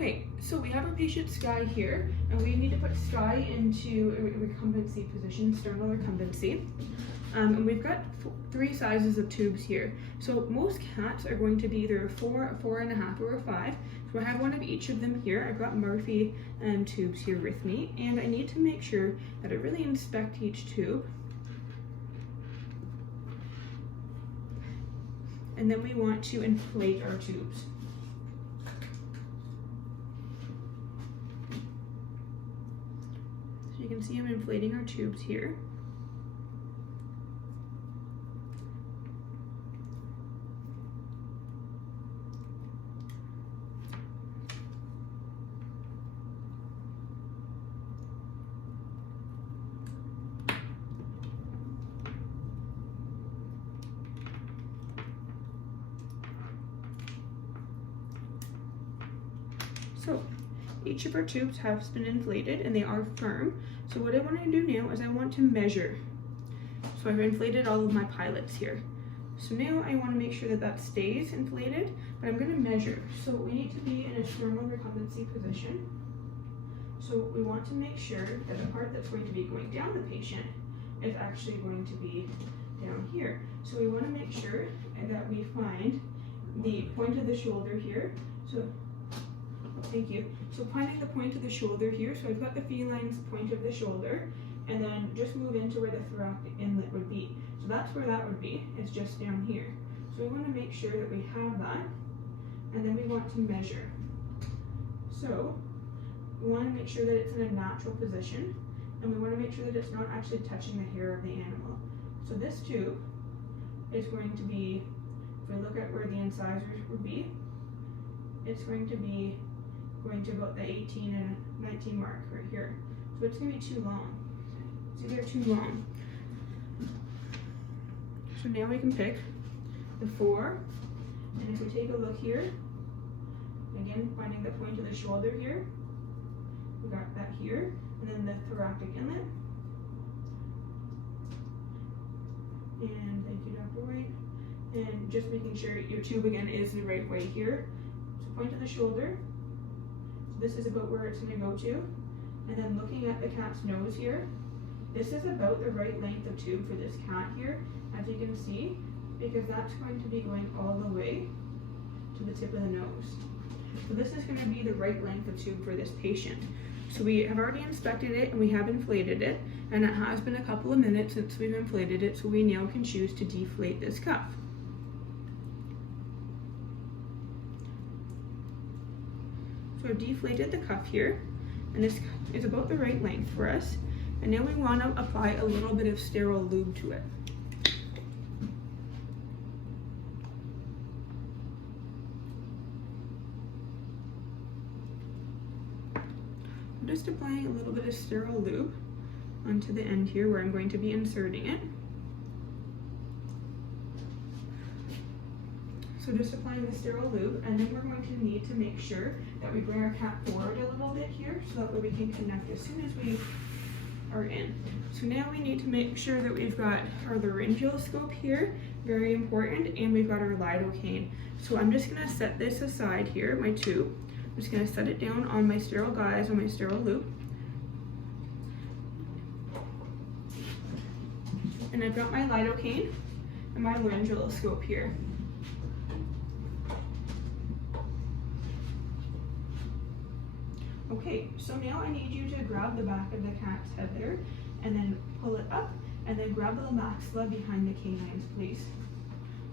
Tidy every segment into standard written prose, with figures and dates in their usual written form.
Okay, so we have our patient Sky here, and we need to put Sky into a recumbency position, sternal recumbency. And we've got three sizes of tubes here. So most cats are going to be either a 4, a 4.5, or a 5. So I have one of each of them here. I've got Murphy tubes here with me, and I need to make sure that I really inspect each tube. And then we want to inflate our tubes. So you can see I'm inflating our tubes here. So each of our tubes has been inflated and they are firm. So what I want to do now is I want to measure. So I've inflated all of my pilots here. So now I want to make sure that that stays inflated, but I'm going to measure. So we need to be in a sternal recumbency position. So we want to make sure that the part that's going to be going down the patient is actually going to be down here. So we want to make sure that we find the point of the shoulder here. So thank you. So finding the point of the shoulder here, so I've got the feline's point of the shoulder, and then just move into where the thoracic inlet would be. So that's where that would be, it's just down here. So we want to make sure that we have that, and then we want to measure. So we want to make sure that it's in a natural position, and we want to make sure that it's not actually touching the hair of the animal. So this tube is going to be, if we look at where the incisors would be, it's going to be going to about the 18 and 19 mark right here. So it's going to be too long. It's either too long. So now we can pick the 4, and if we take a look here, again finding the point of the shoulder here, we got that here, and then the thoracic inlet. And thank you, Dr. White. And just making sure your tube again is the right way here. So point of the shoulder. This is about where it's going to go to, and then looking at the cat's nose here, this is about the right length of tube for this cat here, as you can see, because that's going to be going all the way to the tip of the nose. So this is going to be the right length of tube for this patient. So we have already inspected it and we have inflated it, and it has been a couple of minutes since we've inflated it, so we now can choose to deflate this cuff. So I've deflated the cuff here, and this is about the right length for us. And now we want to apply a little bit of sterile lube to it. I'm just applying a little bit of sterile lube onto the end here where I'm going to be inserting it. So just applying the sterile lube, and then we're going to need to make sure that we bring our cat forward a little bit here so that way we can connect as soon as we are in. So now we need to make sure that we've got our laryngeal scope here, very important, and we've got our lidocaine. So I'm just going to set this aside here, my tube. I'm just going to set it down on my sterile guides, on my sterile loop. And I've got my lidocaine and my laryngeal scope here. Okay, so now I need you to grab the back of the cat's head there and then pull it up, and then grab the maxilla behind the canines, please.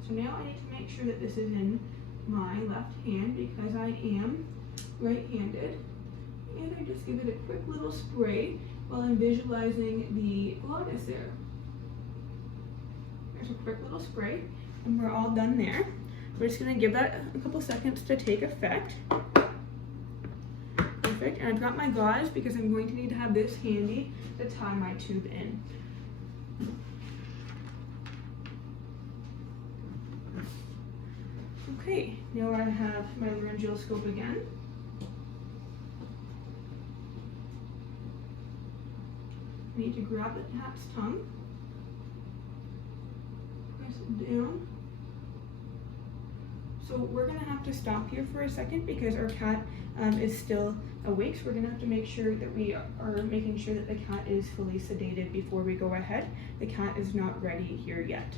So now I need to make sure that this is in my left hand because I am right-handed, and I just give it a quick little spray while I'm visualizing the glottis there. There's a quick little spray, and we're all done there. We're just going to give that a couple seconds to take effect. Perfect, and I've got my gauze because I'm going to need to have this handy to tie my tube in. Okay, now I have my laryngeal scope again. I need to grab the cat's tongue, press it down, So we're gonna have to stop here for a second because our cat is still awake. So we're gonna have to make sure that we are making sure that the cat is fully sedated before we go ahead. The cat is not ready here yet.